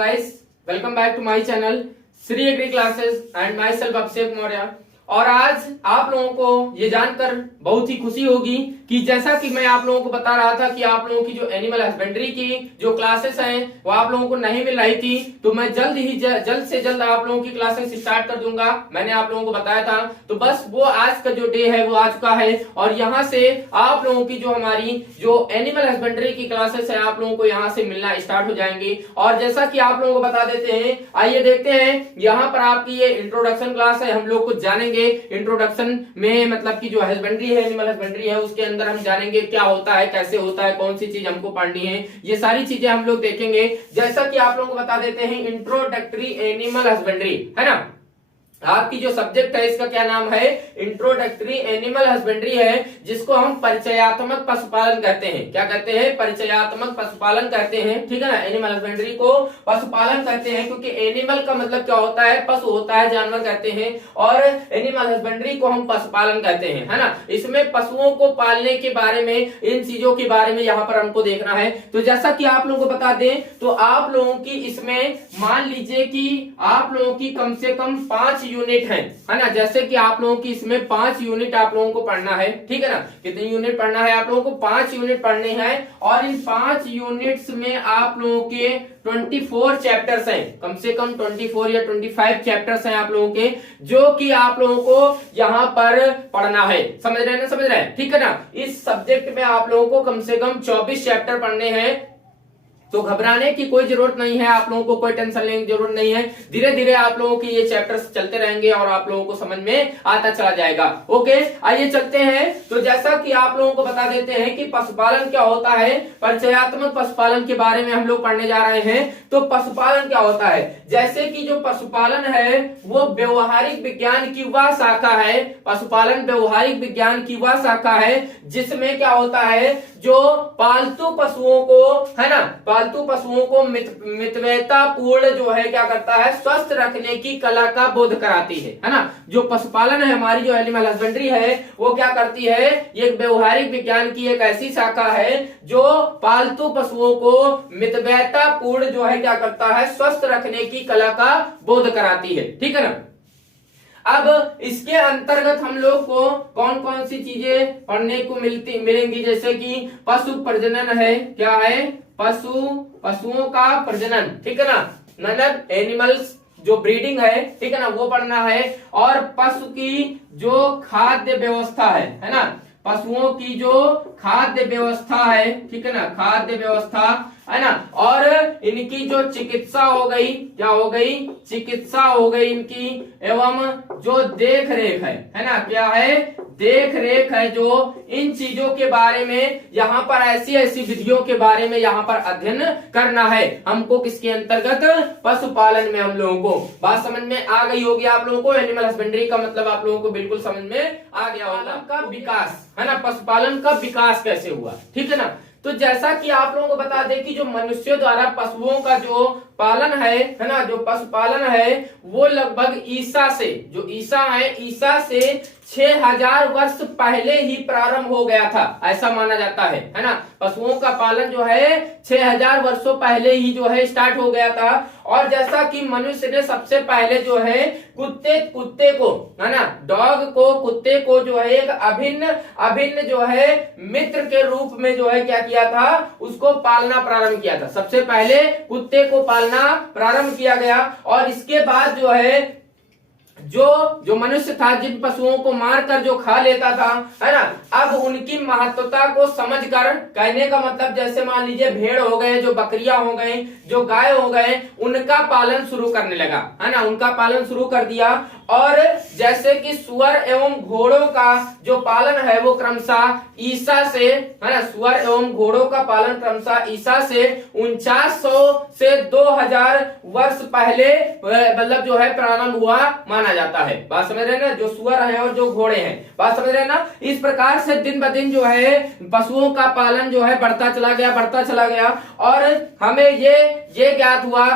guys, welcome back to my channel Sri Agri Classes and myself Abhishek Maurya। और आज आप लोगों को ये जानकर बहुत ही खुशी होगी कि जैसा कि मैं आप लोगों को बता रहा था कि आप लोगों की जो एनिमल हस्बेंड्री की जो क्लासेस हैं वो आप लोगों को नहीं मिल रही थी, तो मैं जल्द से जल्द आप लोगों की क्लासेस स्टार्ट कर दूंगा। मैंने आप लोगों को बताया था, तो बस वो आज का जो डे है वो आज का है और यहाँ से आप लोगों की जो हमारी जो एनिमल हस्बेंड्री की क्लासेस है आप लोगों को यहाँ से मिलना स्टार्ट हो जाएंगी। और जैसा कि आप लोगों को बता देते हैं, आइए देखते हैं यहाँ पर आपकी ये इंट्रोडक्शन क्लास है। हम लोग कुछ जानेंगे इंट्रोडक्शन में, मतलब कि जो हस्बेंड्री है, एनिमल हस्बेंड्री है, उसके अंदर हम जानेंगे क्या होता है, कैसे होता है, कौन सी चीज हमको पढ़नी है, ये सारी चीजें हम लोग देखेंगे। जैसा कि आप लोगों को बता देते हैं, इंट्रोडक्टरी एनिमल हस्बेंड्री है ना, आपकी जो सब्जेक्ट है इसका क्या नाम है, इंट्रोडक्टरी एनिमल हस्बेंड्री है, जिसको हम परिचयात्मक पशुपालन कहते हैं। क्या कहते हैं? परिचयात्मक पशुपालन कहते हैं, ठीक है ना। एनिमल हस्बेंड्री को पशुपालन कहते हैं क्योंकि एनिमल का मतलब क्या होता है, पशु होता है, जानवर कहते हैं, और एनिमल हस्बेंड्री को हम पशुपालन कहते हैं, है ना। इसमें पशुओं को पालने के बारे में, इन चीजों के बारे में यहाँ पर हमको देखना है। तो जैसा कि आप लोगों को बता दें, तो आप लोगों की इसमें मान लीजिए कि आप लोगों की कम से कम 5 यूनिट है ना। जैसे कि आप लोगों की इसमें 5 यूनिट आप लोगों को पढ़ना है, ठीक है ना। कितनी यूनिट पढ़ना है? आप लोगों को 5 यूनिट पढ़ने हैं और इन 5 यूनिट्स में आप लोगों के 24 चैप्टर्स हैं, कम से कम 24 या 25 चैप्टर्स हैं आप लोगों के, जो कि आप लोगों को यहाँ पर पढ़ना है। समझ रहे हैं ना? समझ रहे हैं, ठीक है ना। इस सब्जेक्ट में आप लोगों को कम से कम 24 चैप्टर पढ़ने हैं, तो घबराने की कोई जरूरत नहीं है, आप लोगों को कोई टेंशन लेने की जरूरत नहीं है। धीरे धीरे आप लोगों की ये चैप्टर्स चलते रहेंगे और आप लोगों को समझ में आता चला जाएगा। ओके, आइए चलते हैं। तो जैसा कि आप लोगों को बता देते हैं कि पशुपालन क्या होता है, परिचयात्मक पशुपालन के बारे में हम लोग पढ़ने जा रहे हैं। तो पशुपालन क्या होता है? जैसे कि जो पशुपालन है वो व्यवहारिक विज्ञान की वह शाखा है, पशुपालन व्यवहारिक विज्ञान की वह शाखा है जिसमें क्या होता है, जो पालतू पशुओं को, है ना, पालतू पशुओं को मितव्ययता पूर्ण जो है क्या करता है, स्वस्थ रखने की कला का बोध कराती है ना। जो पशुपालन है, हमारी जो एनिमल हस्बेंड्री है, वो क्या करती है, ये व्यवहारिक विज्ञान की एक ऐसी शाखा है जो पालतू पशुओं को मितव्ययता पूर्ण जो है क्या करता है, स्वस्थ रखने की कला का बोध कराती है, ठीक है ना। अब इसके अंतर्गत हम लोग को कौन कौन सी चीजें पढ़ने को मिलेंगी, जैसे कि पशु प्रजनन है, क्या है, पशुओं का प्रजनन, ठीक है ना, मतलब एनिमल्स जो ब्रीडिंग है, ठीक है ना, वो पढ़ना है। और पशु की जो खाद्य व्यवस्था है ना, पशुओं की जो खाद्य व्यवस्था है, ठीक है ना, खाद्य व्यवस्था है ना, और इनकी जो चिकित्सा हो गई, क्या हो गई, चिकित्सा हो गई इनकी, एवं जो देख रेख है ना, क्या है, देख रेख है, जो इन चीजों के बारे में यहाँ पर ऐसी ऐसी विधियों के बारे में यहाँ पर अध्ययन करना है हमको, किसके अंतर्गत, पशुपालन में। हम लोगों को बात समझ में आ गई होगी आप लोगों को, एनिमल हस्बेंड्री का मतलब आप लोगों को बिल्कुल समझ में आ गया होगा। का विकास है ना, पशुपालन का विकास कैसे हुआ, ठीक है ना। तो जैसा कि आप लोगों को बता दें कि जो मनुष्यों द्वारा पशुओं का जो पालन है ना, जो पशुपालन है, वो लगभग ईसा से, जो ईसा है, ईसा से 6000 वर्ष पहले ही प्रारंभ हो गया था, ऐसा माना जाता है ना। पशुओं का पालन जो है 6000 वर्षों पहले ही जो है स्टार्ट हो गया था। और जैसा कि मनुष्य ने सबसे पहले जो है कुत्ते को, है ना, डॉग को, कुत्ते को जो है एक अभिन्न जो है मित्र के रूप में जो है क्या किया था, उसको पालना प्रारंभ किया था। सबसे पहले कुत्ते को पालना प्रारंभ किया गया और इसके बाद जो है जो मनुष्य था, जिन पशुओं को मारकर जो खा लेता था, है ना, अब उनकी महत्वता को समझकर, कहने का मतलब जैसे मान लीजिए भेड़ हो गए, जो बकरियां हो गए, जो गाय हो गए, उनका पालन शुरू करने लगा, है ना, उनका पालन शुरू कर दिया। और जैसे कि सुअर एवं घोड़ों का जो पालन है वो क्रमशः ईसा से, है ना, सुअर एवं घोड़ों का पालन क्रमशः ईसा से 4900 से 2000 वर्ष पहले मतलब जो है प्रारंभ हुआ माना जाता है। बात समझ रहे हैं ना, जो सुअर है और जो घोड़े हैं, बात समझ रहे हैं ना। इस प्रकार से दिन ब दिन जो है पशुओं का पालन जो है बढ़ता चला गया और हमें ये ज्ञात हुआ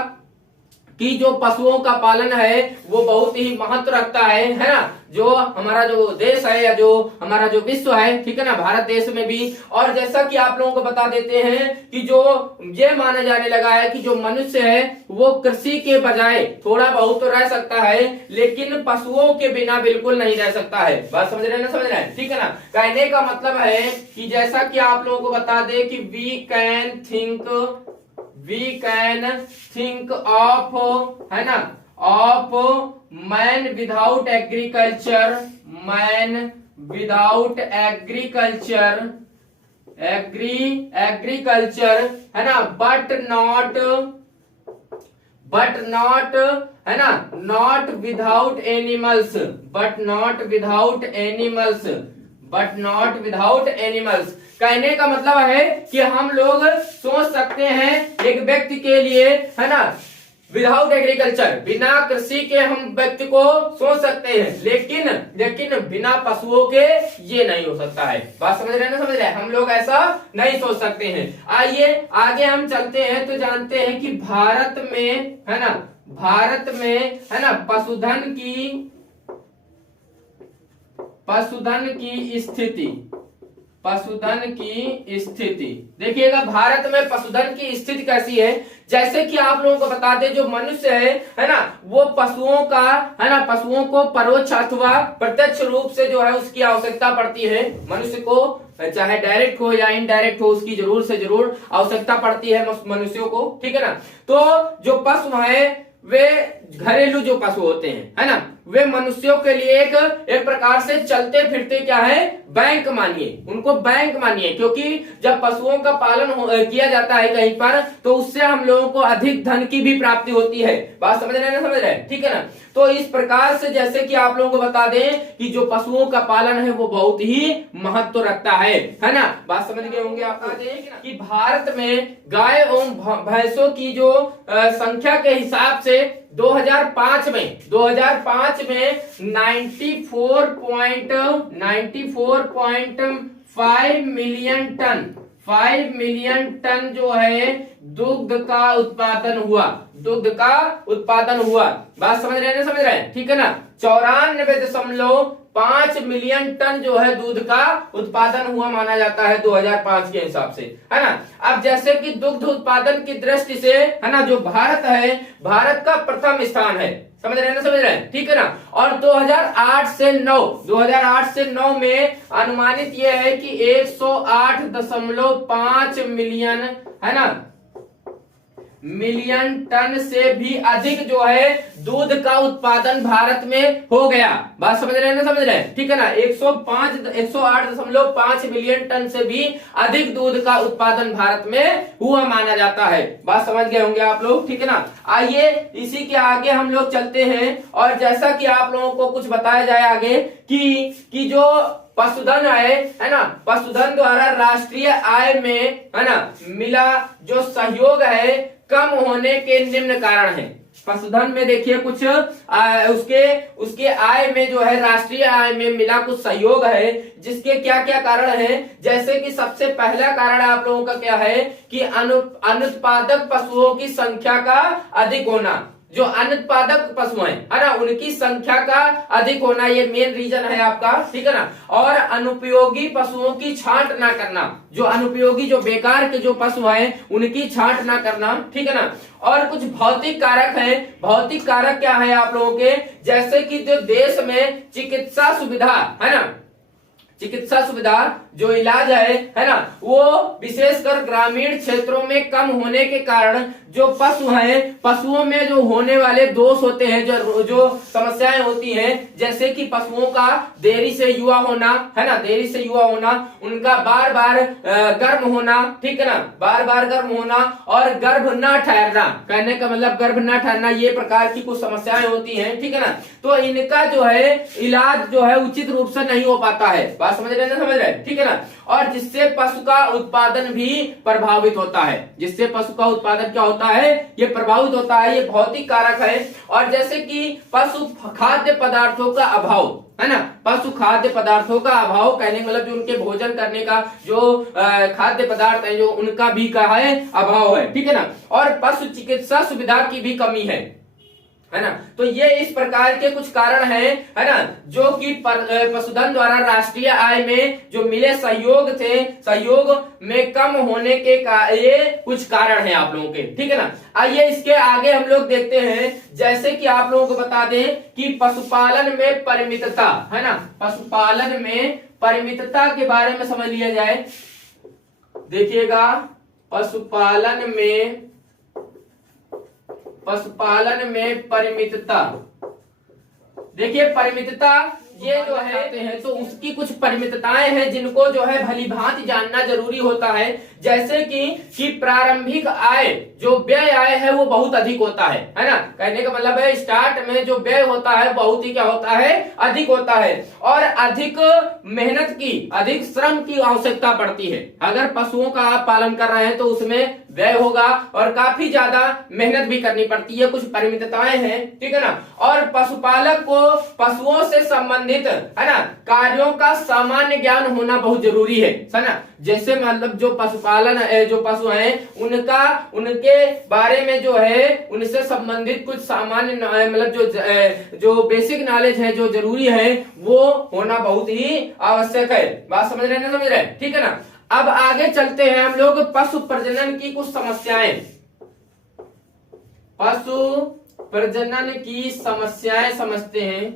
कि जो पशुओं का पालन है वो बहुत ही महत्व रखता है ना, जो हमारा जो देश है या जो हमारा जो विश्व है, ठीक है ना, भारत देश में भी। और जैसा कि आप लोगों को बता देते हैं कि जो ये माना जाने लगा है कि जो मनुष्य है वो कृषि के बजाय थोड़ा बहुत तो रह सकता है, लेकिन पशुओं के बिना बिल्कुल नहीं रह सकता है। बात समझ रहे हैं ना, समझ रहे हैं, ठीक है ना। कहने का मतलब है कि जैसा कि आप लोगों को बता दे कि वी कैन थिंक ऑफ, है ना, of man without agriculture, agriculture, है ना, बट नॉट, है ना, नॉट विदाउट एनिमल्स, कहने का मतलब है कि हम लोग सोच सकते हैं एक व्यक्ति के लिए, है ना, विदाउट एग्रीकल्चर, बिना कृषि के हम व्यक्ति को सोच सकते हैं, लेकिन बिना पशुओं के ये नहीं हो सकता है। बात समझ रहे हैं ना, समझ रहे हैं, हम लोग ऐसा नहीं सोच सकते हैं। आइए आगे हम चलते हैं तो जानते हैं कि भारत में, है ना, पशुधन की स्थिति देखिएगा, भारत में पशुधन की स्थिति कैसी है। जैसे कि आप लोगों को बता दें, जो मनुष्य है ना, वो पशुओं का, है ना, पशुओं को परोक्ष अथवा प्रत्यक्ष रूप से जो है उसकी आवश्यकता पड़ती है। मनुष्य को चाहे डायरेक्ट हो या इनडायरेक्ट हो, उसकी जरूर से जरूर आवश्यकता पड़ती है मनुष्यों को, ठीक है ना। तो जो पशु है वे घरेलू जो पशु होते हैं, है ना, वे मनुष्यों के लिए एक प्रकार से चलते फिरते क्या है, बैंक मानिए, उनको बैंक मानिए, क्योंकि जब पशुओं का पालन किया जाता है कहीं पर तो उससे हम लोगों को अधिक धन की भी प्राप्ति होती है। बात समझ रहे हैं ना, समझ रहे हैं, ठीक है ना। तो इस प्रकार से जैसे कि आप लोगों को बता दें कि जो पशुओं का पालन है वो बहुत ही महत्व रखता है ना। बात समझ गए होंगे आप कि भारत में गाय एवं भैंसों की जो संख्या के हिसाब से 2005 में 5 मिलियन टन जो है दुग्ध का उत्पादन हुआ। बात समझ रहे हैं ना, समझ रहे हैं, ठीक है ना। 94.5 मिलियन टन जो है दूध का उत्पादन हुआ माना जाता है 2005 के हिसाब से, है ना। अब जैसे कि दुग्ध उत्पादन की दृष्टि से, है ना, जो भारत है, भारत का प्रथम स्थान है, समझ रहे हैं ना, समझ रहे हैं, ठीक है ना। और 2008 से 9 में अनुमानित यह है कि 108.5 मिलियन, है ना, मिलियन टन से भी अधिक जो है दूध का उत्पादन भारत में हो गया। बात समझ रहे हैं ना, समझ रहे हैं, ठीक है ना। 108.5 मिलियन टन से भी अधिक दूध का उत्पादन भारत में हुआ माना जाता है। बात समझ गए होंगे आप लोग, ठीक है ना। आइए इसी के आगे हम लोग चलते हैं और जैसा कि आप लोगों को कुछ बताया जाए आगे कि जो पशुधन है ना, पशुधन द्वारा राष्ट्रीय आय में, है ना, मिला जो सहयोग है कम होने के निम्न कारण है। पशुधन में देखिए कुछ उसके आय में जो है, राष्ट्रीय आय में मिला कुछ सहयोग है, जिसके क्या क्या कारण है। जैसे कि सबसे पहला कारण आप लोगों का क्या है कि अनुत्पादक पशुओं की संख्या का अधिक होना। जो अनुत्पादक पशु हैं, है ना, उनकी संख्या का अधिक होना, ये मेन रीजन है आपका, ठीक है ना। और अनुपयोगी पशुओं की छांट ना करना, जो अनुपयोगी जो बेकार के जो पशु हैं उनकी छांट ना करना, ठीक है ना। और कुछ भौतिक कारक है। भौतिक कारक क्या है आप लोगों के, जैसे कि जो देश में चिकित्सा सुविधा, है ना, चिकित्सा सुविधा जो इलाज है ना, वो विशेषकर ग्रामीण क्षेत्रों में कम होने के कारण जो पशु हैं, पशुओं में जो होने वाले दोष होते हैं, जो समस्याएं होती हैं, जैसे कि पशुओं का देरी से युवा होना, है ना, देरी से युवा होना, उनका बार बार गर्भ होना, ठीक है ना, बार बार गर्भ होना और गर्भ न ठहरना, कहने का मतलब गर्भ न ठहरना, ये प्रकार की कुछ समस्याएं होती हैं, ठीक है ना। तो इनका जो है इलाज जो है उचित रूप से नहीं हो पाता है। बात समझ रहे हैं ना, समझ रहे हैं, ठीक है ना। और जिससे पशु का उत्पादन भी प्रभावित होता है, जिससे पशु का उत्पादन क्या होता है, ये प्रभावित होता है, ये भौतिक कारक है। और जैसे कि पशु खाद्य पदार्थों का अभाव, है ना, पशु खाद्य पदार्थों का अभाव, कहने का मतलब जो उनके भोजन करने का जो खाद्य पदार्थ है, जो उनका भी क्या है, अभाव है, ठीक है ना। और पशु चिकित्सा सुविधा की भी कमी है। है ना। तो ये इस प्रकार के कुछ कारण हैं, है ना, जो कि पशुधन द्वारा राष्ट्रीय आय में जो मिले सहयोग थे, सहयोग में कम होने के ये कुछ कारण हैं आप लोगों के, ठीक है ना। आइए इसके आगे हम लोग देखते हैं, जैसे कि आप लोगों को बता दें कि पशुपालन में परिमितता, है ना, पशुपालन में परिमितता के बारे में समझ लिया जाए। देखिएगा, पशुपालन में परिमितता, देखिए परिमितता ये जो है तो उसकी कुछ परिमितताएं हैं जिनको जो है भली भांति जानना जरूरी होता है। जैसे कि प्रारंभिक आय, जो व्यय आय है वो बहुत अधिक होता है ना। कहने का मतलब है स्टार्ट में जो व्यय होता है बहुत ही क्या होता है, अधिक होता है, और अधिक मेहनत की, अधिक श्रम की आवश्यकता पड़ती है। अगर पशुओं का आप पालन कर रहे हैं तो उसमें व्यय होगा और काफी ज्यादा मेहनत भी करनी पड़ती है, कुछ परिमितताएं हैं, ठीक है ना। और पशुपालक को पशुओं से संबंधित, है ना, कार्यों का सामान्य ज्ञान होना बहुत जरूरी है ना। जैसे मतलब जो पशुपालन जो पशु हैं उनके बारे में जो है उनसे संबंधित कुछ सामान्य मतलब जो बेसिक नॉलेज है, जो जरूरी है, वो होना बहुत ही आवश्यक है। बात समझ रहे हैं ना, समझ रहे हैं, ठीक है ना। अब आगे चलते हैं हम लोग पशु प्रजनन की कुछ समस्याएं, पशु प्रजनन की समस्याएं समझते हैं।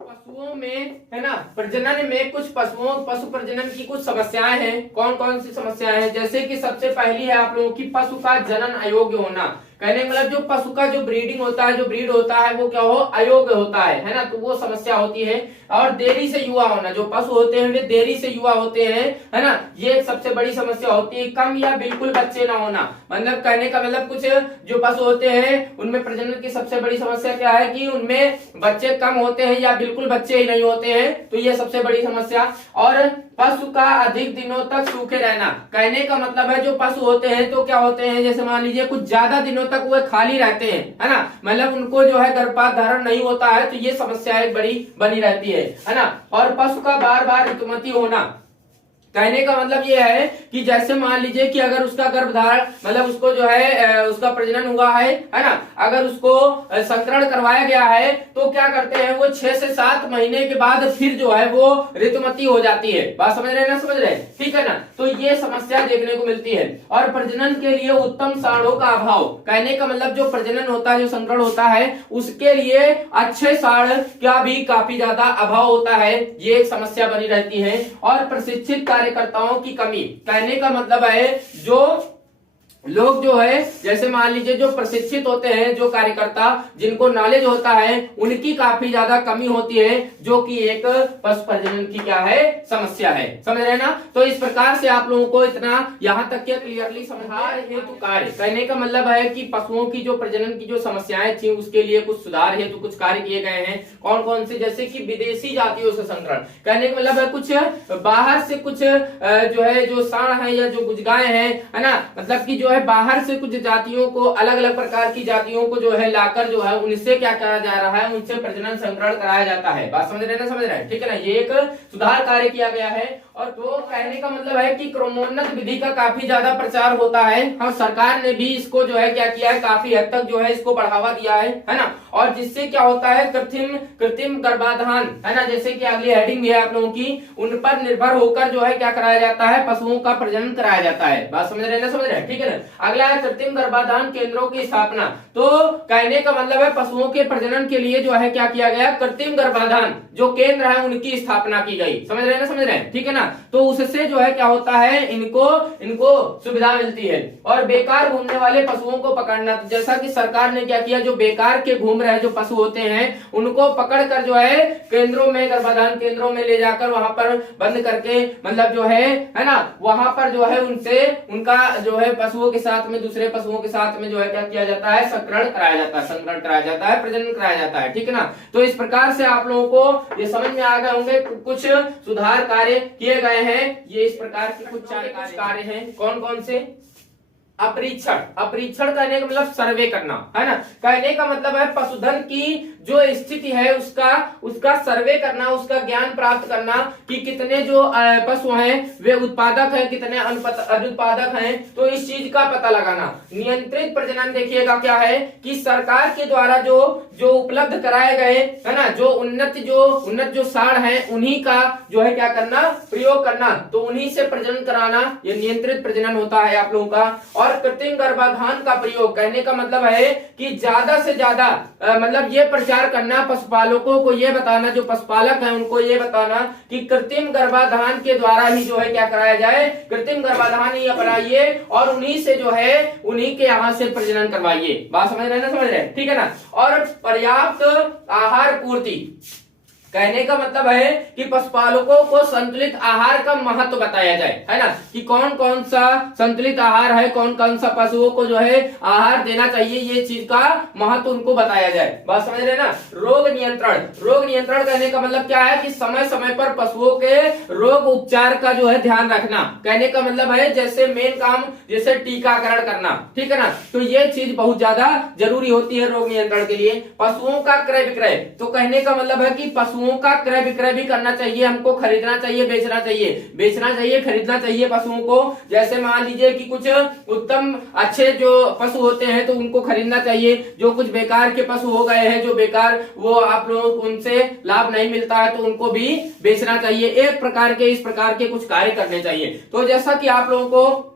पशुओं में, है ना, प्रजनन में कुछ पशु प्रजनन की कुछ समस्याएं हैं। कौन कौन सी समस्याएं हैं? जैसे कि सबसे पहली है आप लोगों की पशु का जनन अयोग्य होना। कहने का मतलब जो पशु का जो ब्रीडिंग होता है, जो ब्रीड होता है, वो क्या हो, अयोग्य होता है ना, तो वो समस्या होती है। और देरी से युवा होना, जो पशु होते हैं वे देरी से युवा होते हैं, है ना, ये एक सबसे बड़ी समस्या होती है। कम या बिल्कुल बच्चे ना होना, मतलब कहने का मतलब कुछ जो पशु होते हैं उनमें प्रजनन की सबसे बड़ी समस्या क्या है कि उनमें बच्चे कम होते हैं या बिल्कुल बच्चे ही नहीं होते हैं, तो ये सबसे बड़ी समस्या। और पशु का अधिक दिनों तक सूखे रहना, कहने का मतलब है जो पशु होते हैं तो क्या होते हैं, जैसे मान लीजिए कुछ ज्यादा दिनों तक वो खाली रहते हैं, है ना, मतलब उनको जो है गर्भपात धारण नहीं होता है, तो ये समस्या एक बड़ी बनी रहती है ना। और पशु का बार बार ऋतुमती होना, कहने का मतलब ये है कि जैसे मान लीजिए कि अगर उसका गर्भधारण मतलब उसको जो है उसका प्रजनन हुआ है ना, अगर उसको संकरण करवाया गया है तो क्या करते हैं वो 6 से 7 महीने के बाद फिर जो है वो ऋतुमती हो जाती है। बात समझ रहे हैं ना, समझ रहे हैं, ठीक है ना। तो ये समस्या देखने को मिलती है। और प्रजनन के लिए उत्तम साढ़ों का अभाव, कहने का मतलब जो प्रजनन होता है, जो संकरण होता है, उसके लिए अच्छे साढ़ का भी काफी ज्यादा अभाव होता है, ये एक समस्या बनी रहती है। और प्रशिक्षित कार्यकर्ताओं की कमी, कहने का मतलब है जो लोग जो है जैसे मान लीजिए जो प्रशिक्षित होते हैं, जो कार्यकर्ता जिनको नॉलेज होता है, उनकी काफी ज्यादा कमी होती है, जो कि एक पशु प्रजनन की क्या है, समस्या है। समझ रहे हैं ना। तो इस प्रकार से आप लोगों को इतना यहाँ तक के क्लियरली सुधार हेतु कार्य, कहने का मतलब है कि पशुओं की जो प्रजनन की जो समस्याएं थी उसके लिए कुछ सुधार हेतु कुछ कार्य किए गए हैं। कौन कौन से? जैसे कि विदेशी जातियों से संकरण, कहने का मतलब है कुछ बाहर से कुछ जो है जो सांड है या जो गुजगाय है ना, मतलब की जो है बाहर से कुछ जातियों को, अलग अलग प्रकार की जातियों को जो है लाकर जो है उनसे क्या करा जा रहा है, उनसे प्रजनन संकरण कराया जाता है। बात समझ रहे हैं ना, समझ रहे हैं, ठीक है ना। ये एक सुधार कार्य किया गया है। और तो कहने का मतलब है कि क्रमोन्नत विधि का काफी ज्यादा प्रचार होता है। हाँ, सरकार ने भी इसको जो है क्या किया है, काफी हद तक जो है इसको बढ़ावा दिया है ना। और जिससे क्या होता है, कृत्रिम गर्भाधान, है ना, जैसे कि अगली हेडिंग भी है आप लोगों की, उन पर निर्भर होकर जो है क्या कराया जाता है, पशुओं का प्रजनन कराया जाता है। बात समझ रहे हैं ना, समझ रहे हैं, ठीक है ना। अगला है कृत्रिम गर्भाधान केंद्रों की स्थापना। तो कहने का मतलब है पशुओं के प्रजनन के लिए जो है क्या किया गया, कृत्रिम गर्भाधान जो केंद्र है उनकी स्थापना की गई। समझ रहे हैं ना, समझ रहे हैं, ठीक है ना। तो उससे जो है क्या होता है, इनको सुविधा मिलती है। और बेकार घूमने वाले पशुओं को पकड़ना, तो जैसा कि सरकार ने क्या किया, जो बेकार के घूम रहे जो पशु होते हैं उनको पकड़कर जो है केंद्रों में, गर्भाधान केंद्रों में ले जाकर वहां पर बंद करके, मतलब जो है ना, वहां पर जो है उनसे उनका जो है पशुओं के साथ में, दूसरे पशुओं के साथ में जो है क्या किया जाता है, संकरण कराया जाता है, प्रजनन कराया जाता है, ठीक है ना। तो इस प्रकार से आप लोगों को ये समझ में आ गए होंगे कुछ सुधार कार्य किए गए हैं। ये इस प्रकार के कुछ कार्य हैं। कौन कौन से? अपरीक्षण, अपरीक्षण कहने का मतलब सर्वे करना, है ना। कहने का मतलब है पशुधन की जो स्थिति है उसका सर्वे करना, उसका ज्ञान प्राप्त करना कि कितने जो पशु हैं वे उत्पादक हैं, कितने अनुत्पादक हैं, तो इस चीज का पता लगाना। नियंत्रित प्रजनन देखिएगा क्या है कि सरकार के द्वारा जो उपलब्ध कराए गए, है ना, जो उन्नत जो साढ़ है उन्हीं का जो है क्या करना, प्रयोग करना, तो उन्हीं से प्रजनन कराना, ये नियंत्रित प्रजनन होता है आप लोगों का। और कृत्रिम गर्भाधान का प्रयोग, कहने का मतलब है कि ज्यादा से ज्यादा मतलब ये प्रचार करना, पशुपालकों को ये बताना, जो पशुपालक है उनको ये बताना कि कृत्रिम गर्भाधान के द्वारा ही जो है क्या कराया जाए, कृत्रिम गर्भाधान ही अपनाइए और उन्हीं से जो है उन्हीं के यहाँ से प्रजनन करवाइए। बात समझ रहे हैं ना, समझ रहे हैं, ठीक है ना। और पर्याप्त आहार पूर्ति, कहने का मतलब है कि पशुपालकों को संतुलित आहार का महत्व बताया जाए, है ना, कि कौन कौन सा संतुलित आहार है, कौन कौन सा पशुओं को जो है आहार देना चाहिए, ये चीज का महत्व उनको बताया जाए। बात समझ रहे हैं ना। रोग नियंत्रण, रोग नियंत्रण कहने का मतलब क्या है कि समय समय पर पशुओं के रोग उपचार का जो है ध्यान रखना। कहने का मतलब है जैसे मेन काम जैसे टीकाकरण करना, ठीक है ना, तो ये चीज बहुत ज्यादा जरूरी होती है रोग नियंत्रण के लिए। पशुओं का क्रय विक्रय, तो कहने का मतलब है कि पशुओं का क्रय विक्रय भी करना चाहिए, हमको खरीदना चाहिए, बेचना चाहिए, खरीदना चाहिए पशुओं को। जैसे मान लीजिए कि कुछ उत्तम अच्छे जो पशु होते हैं तो उनको खरीदना चाहिए, जो कुछ बेकार के पशु हो गए हैं, जो बेकार वो आप लोगों को उनसे लाभ नहीं मिलता है तो उनको भी बेचना चाहिए। एक प्रकार के इस प्रकार के कुछ कार्य करने चाहिए। तो जैसा कि आप लोगों को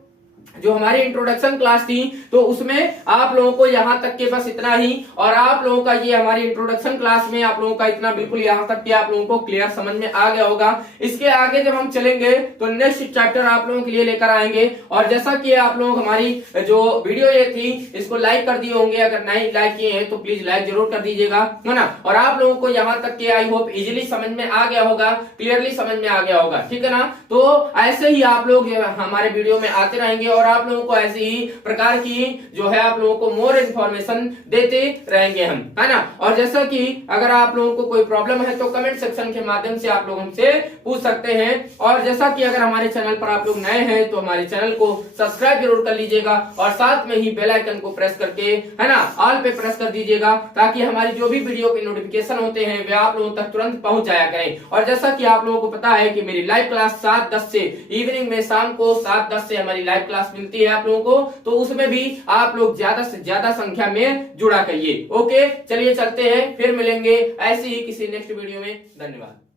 जो हमारी इंट्रोडक्शन क्लास थी तो उसमें आप लोगों को यहाँ तक के बस इतना ही, और आप लोगों का ये हमारी इंट्रोडक्शन क्लास में आप लोगों का इतना बिल्कुल यहाँ तक कि आप लोगों को क्लियर समझ में आ गया होगा। इसके आगे जब हम चलेंगे तो नेक्स्ट चैप्टर आप लोगों के लिए लेकर आएंगे। और जैसा कि आप लोग हमारी जो वीडियो ये थी इसको लाइक कर दिए होंगे, अगर नहीं लाइक किए हैं तो प्लीज लाइक जरूर कर दीजिएगा, है ना। और आप लोगों को यहाँ तक के आई होप इजिली समझ में आ गया होगा, क्लियरली समझ में आ गया होगा, ठीक है ना। तो ऐसे ही आप लोग हमारे वीडियो में आते रहेंगे और आप लोगों को ऐसी ही प्रकार की जो है आप लोगों को मोर इन्फॉर्मेशन देते रहेंगे हम, है ना। और जैसा कि अगर आप लोगों को कोई प्रॉब्लम है तो कमेंट सेक्शन के माध्यम से आप लोग हमसे पूछ सकते हैं। और जैसा कि अगर हमारे चैनल पर आप लोग नए हैं तो हमारे चैनल को सब्सक्राइब जरूर कर लीजिएगा और साथ में ही बेल आइकन को प्रेस करके, है ना, ऑल पे प्रेस कर दीजिएगा ताकि हमारी जो भी वीडियो के नोटिफिकेशन होते हैं वे आप लोगों तक तुरंत पहुंच जाया करें। और जैसा कि आप लोगों को पता है कि मेरी लाइव क्लास 7:10 से इवनिंग में शाम को 7:10 से हमारी लाइव क्लास मिलती है आप लोगों को, तो उसमें भी आप लोग ज्यादा से ज्यादा संख्या में जुड़ा करिए। ओके, चलिए चलते हैं, फिर मिलेंगे ऐसे ही किसी नेक्स्ट वीडियो में। धन्यवाद।